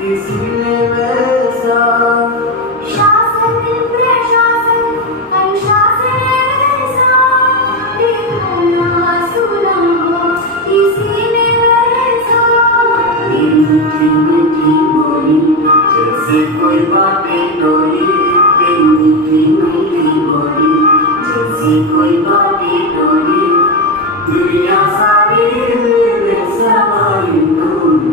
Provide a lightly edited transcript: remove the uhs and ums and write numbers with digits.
इसीलिए मेरे साथ शासन प्रशासन अनुशासन मेरे साथ देखो ना सुना हो इसीलिए मेरे साथ मीठी मीठी बोली जैसे कोई बातें डोली मीठी मीठी बोली जैसे कोई बातें डोली दुनिया सारी में समाई तुम